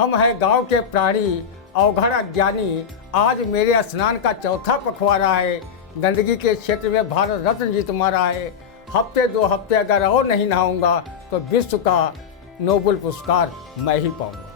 हम हैं गांव के प्राणी अवघड़ अज्ञानी। आज मेरे स्नान का चौथा पखवाड़ा है। गंदगी के क्षेत्र में भारत रत्न जीत मारा है। हफ्ते 2 हफ्ते अगर और नहीं नहाऊंगा तो विश्व का नोबेल पुरस्कार मैं ही पाऊंगा।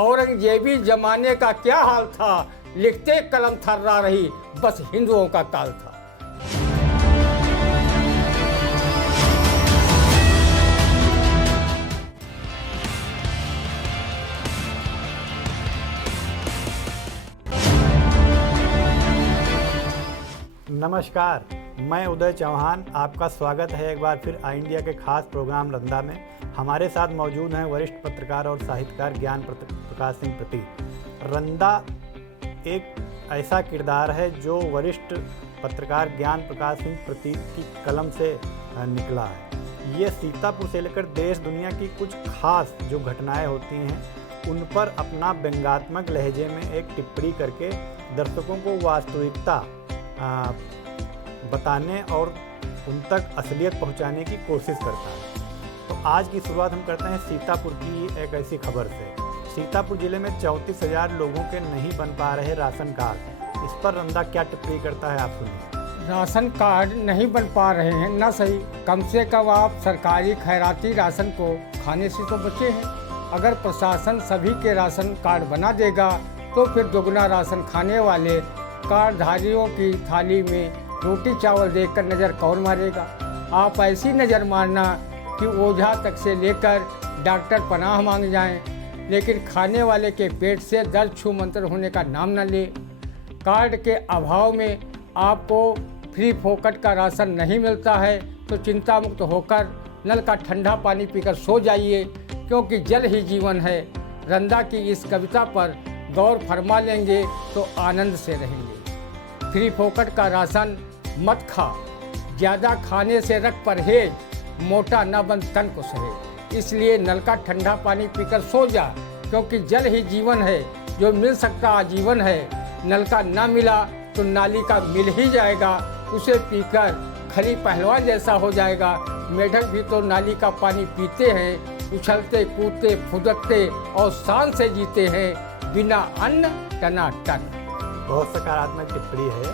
औरंगजेबी जमाने का क्या हाल था, लिखते कलम थर्रा रही, बस हिंदुओं का काल था। नमस्कार, मैं उदय चौहान। आपका स्वागत है एक बार फिर आई इंडिया के खास प्रोग्राम रंदा में। हमारे साथ मौजूद हैं वरिष्ठ पत्रकार और साहित्यकार ज्ञान प्रकाश सिंह प्रति। रंदा एक ऐसा किरदार है जो वरिष्ठ पत्रकार ज्ञान प्रकाश सिंह प्रति की कलम से निकला है। ये सीतापुर से लेकर देश दुनिया की कुछ खास जो घटनाएं होती हैं उन पर अपना व्यंग्यात्मक लहजे में एक टिप्पणी करके दर्शकों को वास्तविकता बताने और उन तक असलियत पहुंचाने की कोशिश करता है। तो आज की शुरुआत हम करते हैं सीतापुर की एक ऐसी खबर से। सीतापुर जिले में 34,000 लोगों के नहीं बन पा रहे राशन कार्ड। इस पर रंदा क्या टिप्पणी करता है, आप सुनिए। राशन कार्ड नहीं बन पा रहे हैं ना सही, कम से कम आप सरकारी खैराती राशन को खाने से तो बचे हैं। अगर प्रशासन सभी के राशन कार्ड बना देगा तो फिर दोगुना राशन खाने वाले कार्डधारियों की थाली में रोटी चावल देखकर नज़र कौन मारेगा। आप ऐसी नज़र मारना कि ओझा तक से लेकर डॉक्टर पनाह मांग जाएं, लेकिन खाने वाले के पेट से दर्द छू मंतर होने का नाम न ले। कार्ड के अभाव में आपको फ्री फोकट का राशन नहीं मिलता है तो चिंता मुक्त होकर नल का ठंडा पानी पीकर सो जाइए, क्योंकि जल ही जीवन है। रंदा की इस कविता पर गौर फरमा लेंगे तो आनंद से रहेंगे। फ्री फोकट का राशन मत खा, ज़्यादा खाने से रख परहेज, मोटा न बन तन को सहे। इसलिए नल का ठंडा पानी पीकर सो जा, क्योंकि जल ही जीवन है। जो मिल सकता आजीवन है, नल का न मिला तो नाली का मिल ही जाएगा। उसे पीकर खली पहलवान जैसा हो जाएगा। मेढक भी तो नाली का पानी पीते हैं, उछलते कूदते फुदकते और शान से जीते हैं, बिना अन्न टनाटन। बहुत सकारात्मक टिप्पणी है।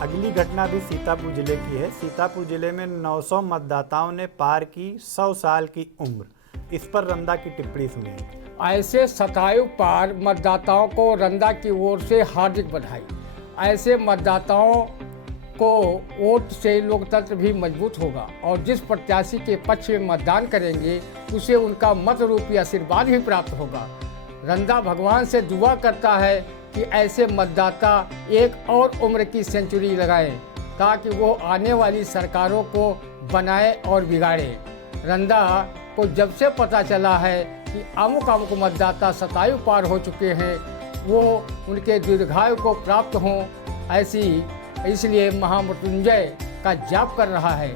अगली घटना भी सीतापुर जिले की है। सीतापुर जिले में 900 मतदाताओं ने पार की 100 साल की उम्र। इस पर रंदा की टिप्पणी सुनिए। ऐसे शतायु पार मतदाताओं को रंदा की ओर से हार्दिक बधाई। ऐसे मतदाताओं को वोट से लोकतंत्र भी मजबूत होगा और जिस प्रत्याशी के पक्ष में मतदान करेंगे उसे उनका मत रूपी आशीर्वाद भी प्राप्त होगा। रंदा भगवान से दुआ करता है कि ऐसे मतदाता एक और उम्र की सेंचुरी लगाएं, ताकि वो आने वाली सरकारों को बनाए और बिगाड़े। रंदा को जब से पता चला है कि अमुक अमुक मतदाता शतायु पार हो चुके हैं, वो उनके दीर्घायु को प्राप्त हों, इसलिए महामृत्युंजय का जाप कर रहा है।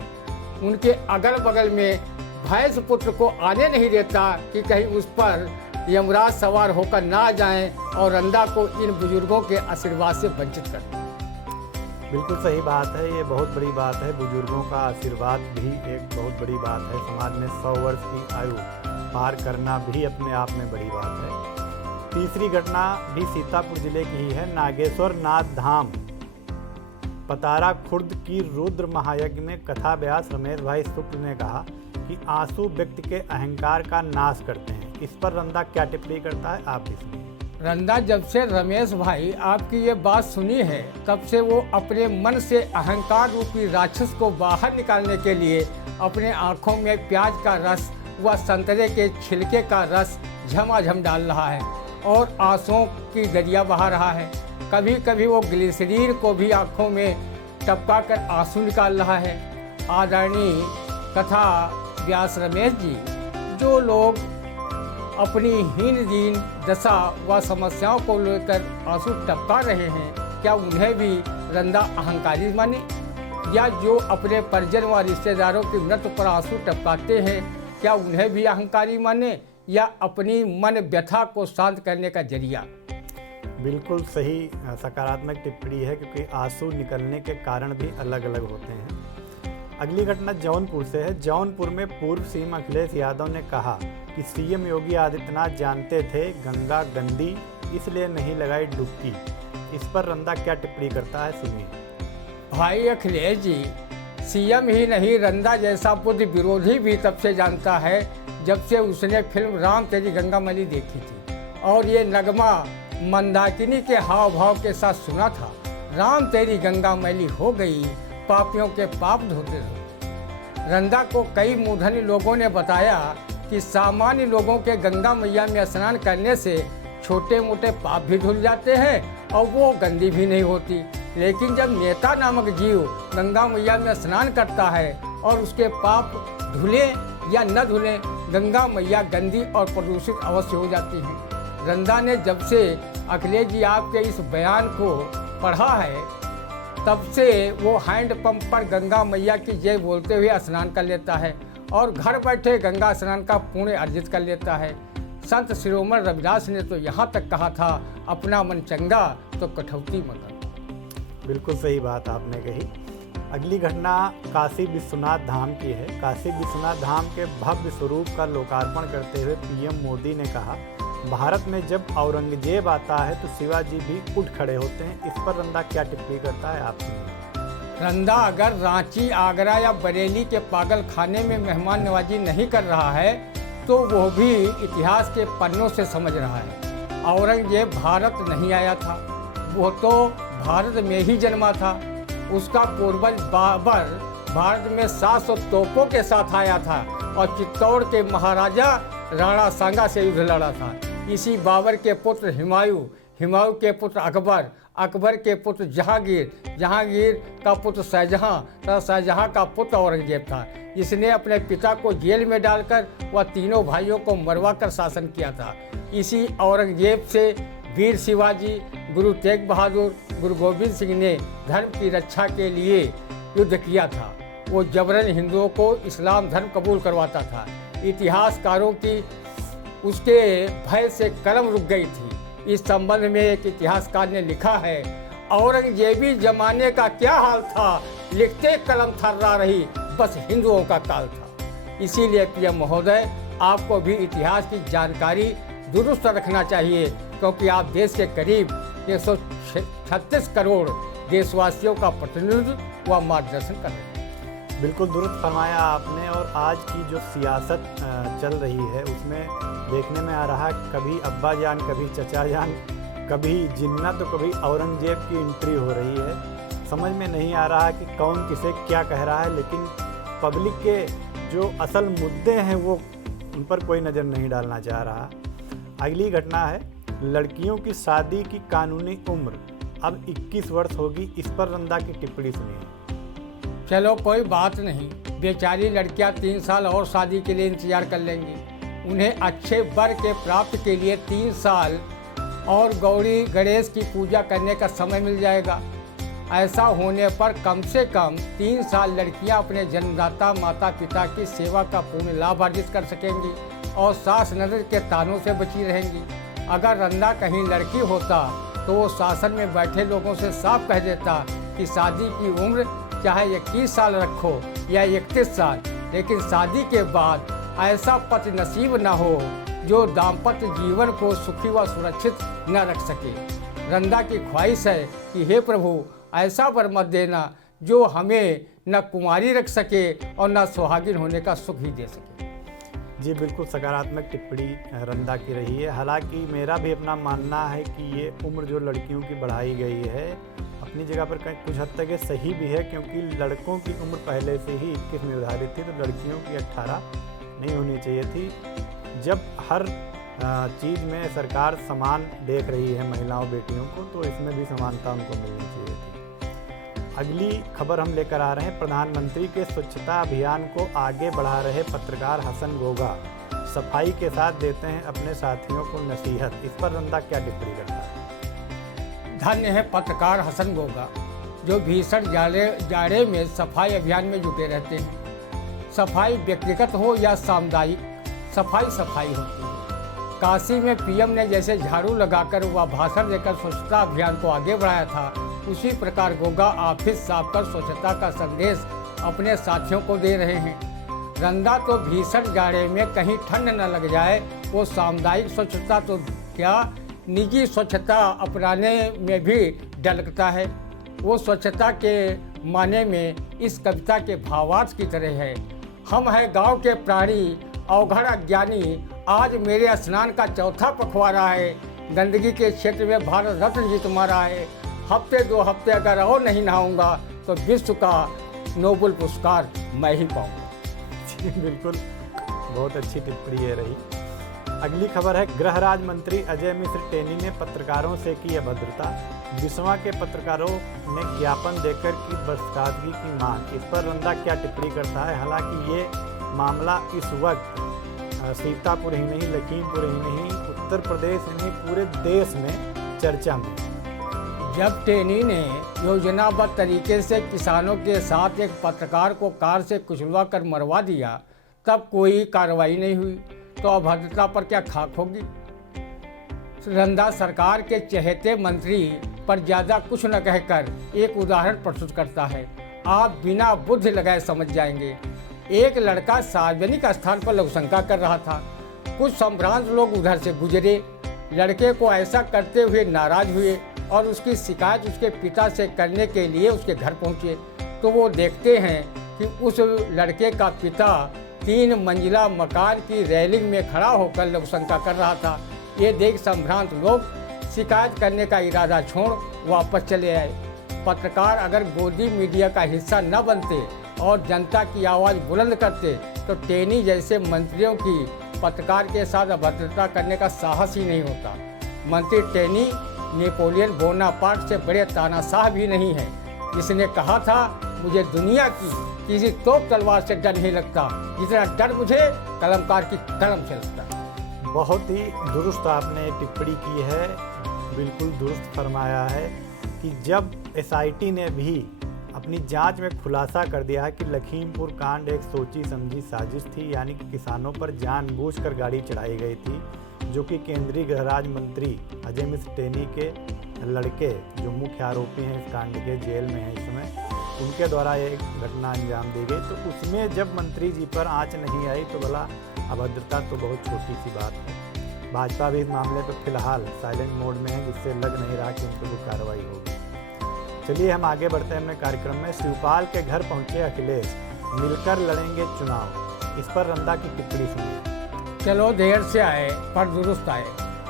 उनके अगल बगल में भैंस पुत्र को आने नहीं देता कि कहीं उस पर यमराज सवार होकर ना जाएं और रंदा को इन बुजुर्गों के आशीर्वाद से वंचित कर दें। बिल्कुल सही बात है, ये बहुत बड़ी बात है। बुजुर्गों का आशीर्वाद भी एक बहुत बड़ी बात है। समाज में 100 वर्ष की आयु पार करना भी अपने आप में बड़ी बात है। तीसरी घटना भी सीतापुर जिले की ही है। नागेश्वर नाथ धाम पतारा खुर्द की रुद्र महायज्ञ में कथा व्यास रमेश भाई शुक्ल ने कहा कि आंसू व्यक्ति के अहंकार का नाश करते हैं। इस पर रंदा क्या टिप्पणी करता है, आप भी सुनिए। रंदा जब से रमेश भाई आपकी ये बात सुनी है तब से वो अपने मन से अहंकार रूपी राक्षस को बाहर निकालने के लिए अपने आँखों में प्याज का रस व संतरे के छिलके का रस झमाझम डाल रहा है और आंसुओं की दरिया बहा रहा है। कभी कभी वो ग्लिसरीन को भी आँखों में टपका कर आंसू निकाल रहा है। आदरणीय कथा व्यास रमेश जी, जो लोग अपनी हीन दीन दशा व समस्याओं को लेकर आंसू टपका रहे हैं, क्या उन्हें भी रंदा अहंकारी माने? या जो अपने परिजन व रिश्तेदारों की मृत्यु पर आंसू टपकाते हैं, क्या उन्हें भी अहंकारी माने या अपनी मन व्यथा को शांत करने का जरिया? बिल्कुल सही सकारात्मक टिप्पणी है, क्योंकि आंसू निकलने के कारण भी अलग अलग होते हैं। अगली घटना जौनपुर से है। जौनपुर में पूर्व सीएम अखिलेश यादव ने कहा कि सीएम योगी आदित्यनाथ जानते थे गंगा गंदी, इसलिए नहीं लगाई डुबकी। इस पर रंदा क्या टिप्पणी करता है, सुनिए। भाई अखिलेश जी, सीएम ही नहीं रंदा जैसा बुद्ध विरोधी भी तब से जानता है जब से उसने फिल्म राम तेरी गंगा मैली देखी थी और ये नगमा मंदाकिनी के हाव भाव के साथ सुना था। राम तेरी गंगा मैली हो गई, पापियों के पाप धोते धोते। रंदा को कई मूर्धन्य लोगों ने बताया कि सामान्य लोगों के गंगा मैया में स्नान करने से छोटे मोटे पाप भी धुल जाते हैं और वो गंदी भी नहीं होती। लेकिन जब नेता नामक जीव गंगा मैया में स्नान करता है और उसके पाप धुले या न धुले, गंगा मैया गंदी और प्रदूषित अवश्य हो जाती है। रंदा ने जब से अखिलेश जी आपके इस बयान को पढ़ा है तब से वो हैंडपंप पर गंगा मैया की जय बोलते हुए स्नान कर लेता है और घर बैठे गंगा स्नान का पुण्य अर्जित कर लेता है। संत शिरोमणि रविदास ने तो यहाँ तक कहा था, अपना मन चंगा तो कठौती मत। बिल्कुल सही बात आपने कही। अगली घटना काशी विश्वनाथ धाम की है। काशी विश्वनाथ धाम के भव्य स्वरूप का लोकार्पण करते हुए पीएम मोदी ने कहा, भारत में जब औरंगजेब आता है तो शिवाजी भी उठ खड़े होते हैं। इस पर रंदा क्या टिप्पणी करता है, आप सुनिए। रंदा अगर रांची, आगरा या बरेली के पागल खाने में मेहमान नवाजी नहीं कर रहा है तो वो भी इतिहास के पन्नों से समझ रहा है। औरंगजेब भारत नहीं आया था, वो तो भारत में ही जन्मा था। उसका पूर्वज बाबर भारत में 700 तोपों के साथ आया था और चित्तौड़ के महाराजा राणा सांगा से युद्ध लड़ा था। इसी बाबर के पुत्र हुमायूं, हुमायूं के पुत्र अकबर, अकबर के पुत्र जहांगीर, जहांगीर का पुत्र शाहजहां तथा शाहजहां का पुत्र औरंगजेब था। इसने अपने पिता को जेल में डालकर वह तीनों भाइयों को मरवा कर शासन किया था। इसी औरंगजेब से वीर शिवाजी, गुरु तेग बहादुर, गुरु गोविंद सिंह ने धर्म की रक्षा के लिए युद्ध किया था। वो जबरन हिंदुओं को इस्लाम धर्म कबूल करवाता था। इतिहासकारों की उसके भय से कलम रुक गई थी। इस संबंध में एक इतिहासकार ने लिखा है, औरंगजेबी जमाने का क्या हाल था, लिखते कलम थर्रा रही, बस हिंदुओं का काल था। इसीलिए पीएम महोदय, आपको भी इतिहास की जानकारी दुरुस्त रखना चाहिए, क्योंकि आप देश के करीब 136 करोड़ देशवासियों का प्रतिनिधित्व व मार्गदर्शन कर रहे हैं। बिल्कुल दुरुस्त फरमाया आपने। और आज की जो सियासत चल रही है उसमें देखने में आ रहा, कभी अब्बा जान, कभी चचा जान, कभी जिन्ना तो कभी औरंगजेब की एंट्री हो रही है। समझ में नहीं आ रहा कि कौन किसे क्या कह रहा है, लेकिन पब्लिक के जो असल मुद्दे हैं वो उन पर कोई नज़र नहीं डालना चाह रहा। अगली घटना है, लड़कियों की शादी की कानूनी उम्र अब 21 वर्ष होगी। इस पर रंदा की टिप्पणी सुनिए। चलो कोई बात नहीं, बेचारी लड़कियां 3 साल और शादी के लिए इंतजार कर लेंगी। उन्हें अच्छे वर के प्राप्त के लिए 3 साल और गौरी गणेश की पूजा करने का समय मिल जाएगा। ऐसा होने पर कम से कम 3 साल लड़कियां अपने जन्मदाता माता पिता की सेवा का पूर्ण लाभ अर्जित कर सकेंगी और सास ननद के तानों से बची रहेंगी। अगर रंदा कहीं लड़की होता तो वो शासन में बैठे लोगों से साफ कह देता कि शादी की उम्र चाहे 21 साल रखो या 31 साल, लेकिन शादी के बाद ऐसा पति नसीब न हो जो दाम्पत्य जीवन को सुखी व सुरक्षित न रख सके। रंदा की ख्वाहिश है कि हे प्रभु, ऐसा वर मत देना जो हमें न कुंवारी रख सके और न सुहागिन होने का सुख ही दे सके। जी बिल्कुल सकारात्मक टिप्पणी रंदा की रही है। हालांकि मेरा भी अपना मानना है कि ये उम्र जो लड़कियों की बढ़ाई गई है अपनी जगह पर कुछ हद तक ये सही भी है, क्योंकि लड़कों की उम्र पहले से ही 21 निर्धारित थी, तो लड़कियों की 18 नहीं होनी चाहिए थी। जब हर चीज़ में सरकार समान देख रही है महिलाओं बेटियों को, तो इसमें भी समानता उनको मिलनी चाहिए थी। अगली खबर हम लेकर आ रहे हैं, प्रधानमंत्री के स्वच्छता अभियान को आगे बढ़ा रहे पत्रकार हसन गोगा सफाई के साथ देते हैं अपने साथियों को नसीहत। इस पर रंदा क्या टिप्पणी करता है? धन्य है पत्रकार हसन गोगा, जो भीषण जाड़े में सफाई अभियान में जुटे रहते हैं। सफाई व्यक्तिगत हो या सामुदायिक, सफाई होती है। काशी में पीएम ने जैसे झाड़ू लगाकर व भाषण देकर स्वच्छता अभियान को आगे बढ़ाया था, उसी प्रकार गोगा ऑफिस साफ कर स्वच्छता का संदेश अपने साथियों को दे रहे हैं। रंदा तो भीषण जाड़े में कहीं ठंड न लग जाए, वो सामुदायिक स्वच्छता तो क्या निजी स्वच्छता अपनाने में भी डलकता है। वो स्वच्छता के माने में इस कविता के भावार्थ की तरह है। हम है गांव के प्राणी अवघड़ अज्ञानी, आज मेरे स्नान का चौथा पखवाड़ा है। गंदगी के क्षेत्र में भारत रत्न जीत मारा है। हफ्ते 2 हफ्ते अगर और नहीं नहाऊंगा तो विश्व का नोबेल पुरस्कार मैं ही पाऊंगा। बिल्कुल, बहुत अच्छी टिप्पणी है रही। अगली खबर है, गृह राज्य मंत्री अजय मिश्र टेनी ने पत्रकारों से की अभद्रता। बिस्वा के पत्रकारों ने ज्ञापन देकर की बर्खास्तगी की मांग। इस पर रंदा क्या टिप्पणी करता है। हालांकि ये मामला इस वक्त सीतापुर ही नहीं, लखीमपुर ही नहीं, उत्तर प्रदेश ही नहीं, पूरे देश में चर्चा में। जब टेनी ने योजनाबद्ध तरीके से किसानों के साथ एक पत्रकार को कार से कुचलवा कर मरवा दिया, तब कोई कार्रवाई नहीं हुई, तो अभद्रता पर क्या खाक होगी। रंदा सरकार के चहेते मंत्री पर ज़्यादा कुछ न कहकर एक उदाहरण प्रस्तुत करता है। आप बिना बुद्धि लगाए समझ जाएंगे। एक लड़का सार्वजनिक स्थान पर लघुशंका कर रहा था। कुछ संभ्रांत लोग उधर से गुजरे, लड़के को ऐसा करते हुए नाराज हुए और उसकी शिकायत उसके पिता से करने के लिए उसके घर पहुंचे। तो वो देखते हैं कि उस लड़के का पिता 3 मंजिला मकान की रेलिंग में खड़ा होकर लघुशंका कर रहा था। ये देख संभ्रांत लोग शिकायत करने का इरादा छोड़ वापस चले आए। पत्रकार अगर गोदी मीडिया का हिस्सा न बनते और जनता की आवाज़ बुलंद करते तो टेनी जैसे मंत्रियों की पत्रकार के साथ अभद्रता करने का साहस ही नहीं होता। मंत्री टेनी नेपोलियन बोनापार्ट से बड़े तानाशाह भी नहीं है, जिसने कहा था मुझे दुनिया की किसी तोप तलवार से डर नहीं लगता जितना डर मुझे कलमकार की कलम से लगता है। बहुत ही दुरुस्त आपने टिप्पणी की है, बिल्कुल दुरुस्त फरमाया है कि जब एसआईटी ने भी अपनी जांच में खुलासा कर दिया है कि लखीमपुर कांड एक सोची समझी साजिश थी, यानी कि किसानों पर जानबूझकर गाड़ी चढ़ाई गई थी, जो कि केंद्रीय गृह राज्य मंत्री अजय मिश्र टेनी के लड़के जो मुख्य आरोपी हैं इस कांड के, जेल में हैं इस समय, उनके द्वारा ये घटना अंजाम दी गई। तो उसमें जब मंत्री जी पर आंच नहीं आई तो भला अभद्रता तो बहुत छोटी सी बात है। भाजपा भी इस मामले पर फिलहाल साइलेंट मोड में है, जिससे लग नहीं रहा कि उन पर कोई कार्रवाई होगी। चलिए हम आगे बढ़ते हैं अपने कार्यक्रम में। शिवपाल के घर पहुंचे अखिलेश, मिलकर लड़ेंगे चुनाव। इस पर रंदा की टिप्पणी सुनिए। चलो देर से आए पर दुरुस्त आए।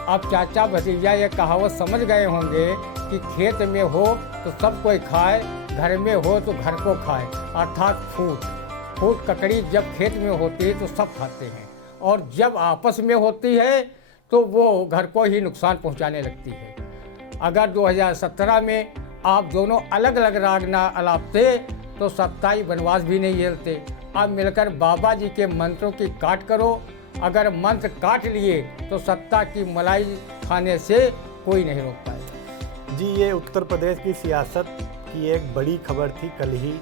अब चाचा भतीजा ये कहावत समझ गए होंगे कि खेत में हो तो सब कोई खाए, घर में हो तो घर को खाए, अर्थात फूट ककड़ी जब खेत में होती है तो सब खाते हैं, और जब आपस में होती है तो वो घर को ही नुकसान पहुंचाने लगती है। अगर 2017 में आप दोनों अलग अलग रागना अलापते तो 27 वनवास भी नहीं झेलते। अब मिलकर बाबा जी के मंत्रों की काट करो। अगर मंत्र काट लिए तो सत्ता की मलाई खाने से कोई नहीं रोक पाएगा। जी, ये उत्तर प्रदेश की सियासत की एक बड़ी खबर थी। कल ही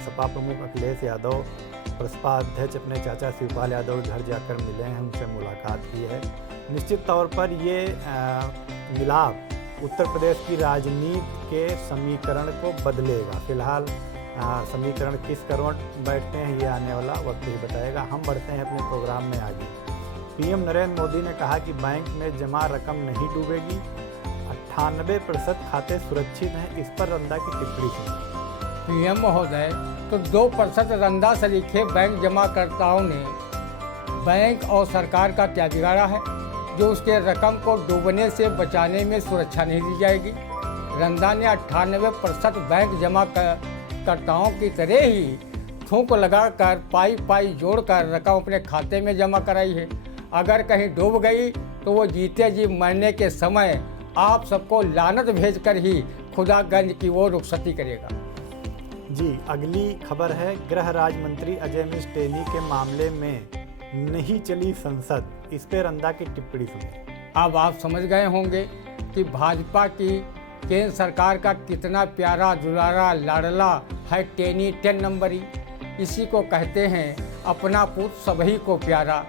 सपा प्रमुख अखिलेश यादव प्रसपा अध्यक्ष अपने चाचा शिवपाल यादव के घर जाकर मिले हैं, उनसे मुलाकात की है। निश्चित तौर पर ये मिलाप उत्तर प्रदेश की राजनीति के समीकरण को बदलेगा। फिलहाल समीकरण किस करवट बैठते हैं ये आने वाला वक्त ही बताएगा। हम बढ़ते हैं अपने प्रोग्राम में आगे। पीएम नरेंद्र मोदी ने कहा कि बैंक में जमा रकम नहीं डूबेगी, 98% खाते सुरक्षित हैं। इस पर रंदा की टिप्पणी सुनी। पीएम महोदय, तो 2% रंदा से लिखे बैंक जमाकर्ताओं ने बैंक और सरकार का क्या बिगाड़ा है जो उसके रकम को डूबने से बचाने में सुरक्षा नहीं दी जाएगी। रंदा ने 98% बैंक जमा कर्ताओं की तरह ही थूक लगाकर पाई जोड़कर रकम अपने खाते में जमा कराई है। अगर कहीं डूब गई तो वो जीते जी मरने के समय आप सबको लानत भेजकर ही खुदागंज की वो रुखसती करेगा। जी, अगली खबर है, गृह राज्य मंत्री अजय मिश्र टेनी के मामले में नहीं चली संसद। इस पे रंदा की टिप्पणी सुनिए। अब आप समझ गए होंगे कि भाजपा की केंद्र सरकार का कितना प्यारा दुलारा लाडला है टेनी 10 नंबरी। इसी को कहते हैं अपना पुत्र सभी को प्यारा।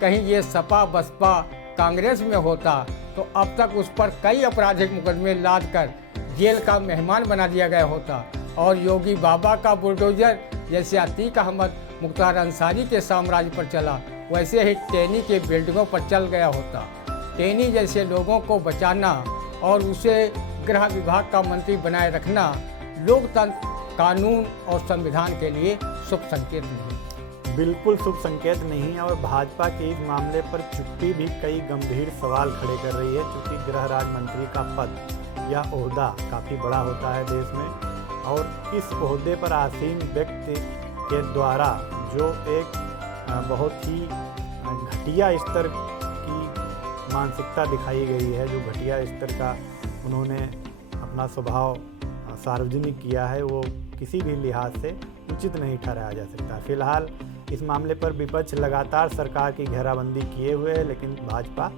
कहीं ये सपा बसपा कांग्रेस में होता तो अब तक उस पर कई आपराधिक मुकदमे लाद कर जेल का मेहमान बना दिया गया होता और योगी बाबा का बुलडोजर जैसे अतीक अहमद मुख्तार अंसारी के साम्राज्य पर चला, वैसे ही टेनी के बिल्डिंगों पर चल गया होता। टेनी जैसे लोगों को बचाना और उसे गृह विभाग का मंत्री बनाए रखना लोकतंत्र, कानून और संविधान के लिए शुभ संकेत नहीं। बिल्कुल शुभ संकेत नहीं, और भाजपा के इस मामले पर चुप्पी भी कई गंभीर सवाल खड़े कर रही है, क्योंकि गृह राज्य मंत्री का पद या ओहदा काफ़ी बड़ा होता है देश में, और इस ओहदे पर आसीन व्यक्ति के द्वारा जो एक बहुत ही घटिया स्तर की मानसिकता दिखाई गई है, जो घटिया स्तर का उन्होंने अपना स्वभाव सार्वजनिक किया है, वो किसी भी लिहाज से उचित नहीं ठहराया जा सकता। फिलहाल इस मामले पर विपक्ष लगातार सरकार की घेराबंदी किए हुए है, लेकिन भाजपा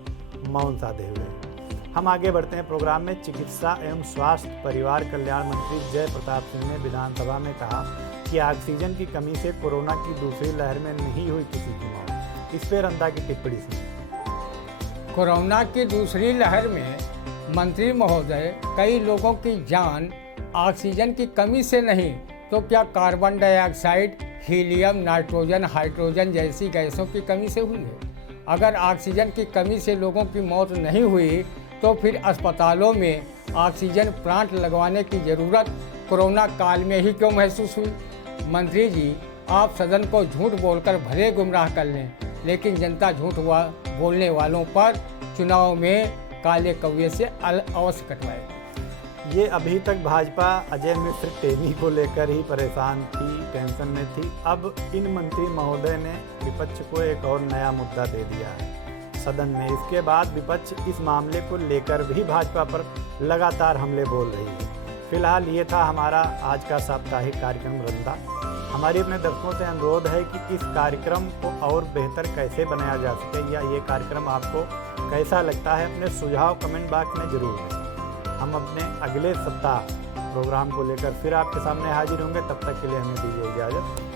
मौन साधे हुए है। हम आगे बढ़ते हैं प्रोग्राम में। चिकित्सा एवं स्वास्थ्य परिवार कल्याण मंत्री जय प्रताप सिंह ने विधानसभा में कहा कि ऑक्सीजन की कमी से कोरोना की दूसरी लहर में नहीं हुई किसी की मौत। इस पर रंधा की टिप्पणी सुनिए। कोरोना की दूसरी लहर में मंत्री महोदय, कई लोगों की जान ऑक्सीजन की कमी से नहीं तो क्या carbon dioxide, helium, nitrogen, hydrogen जैसी गैसों की कमी से हुई है। अगर ऑक्सीजन की कमी से लोगों की मौत नहीं हुई तो फिर अस्पतालों में ऑक्सीजन प्लांट लगवाने की ज़रूरत कोरोना काल में ही क्यों महसूस हुई? मंत्री जी, आप सदन को झूठ बोलकर भले गुमराह कर लें, लेकिन जनता झूठ बोलने वालों पर चुनाव में काले कौवे से अवश्य कटवाएगी। ये अभी तक भाजपा अजय मिश्र टेनी को लेकर ही परेशान थी, टेंशन में थी। अब इन मंत्री महोदय ने विपक्ष को एक और नया मुद्दा दे दिया है सदन में। इसके बाद विपक्ष इस मामले को लेकर भी भाजपा पर लगातार हमले बोल रही है। फिलहाल ये था हमारा आज का साप्ताहिक कार्यक्रम रंधा। हमारी अपने दर्शकों से अनुरोध है कि इस कार्यक्रम को और बेहतर कैसे बनाया जा सके, या ये कार्यक्रम आपको कैसा लगता है, अपने सुझाव कमेंट बॉक्स में जरूर दें। हम अपने अगले सप्ताह प्रोग्राम को लेकर फिर आपके सामने हाजिर होंगे। तब तक के लिए हमें दीजिए इजाज़त।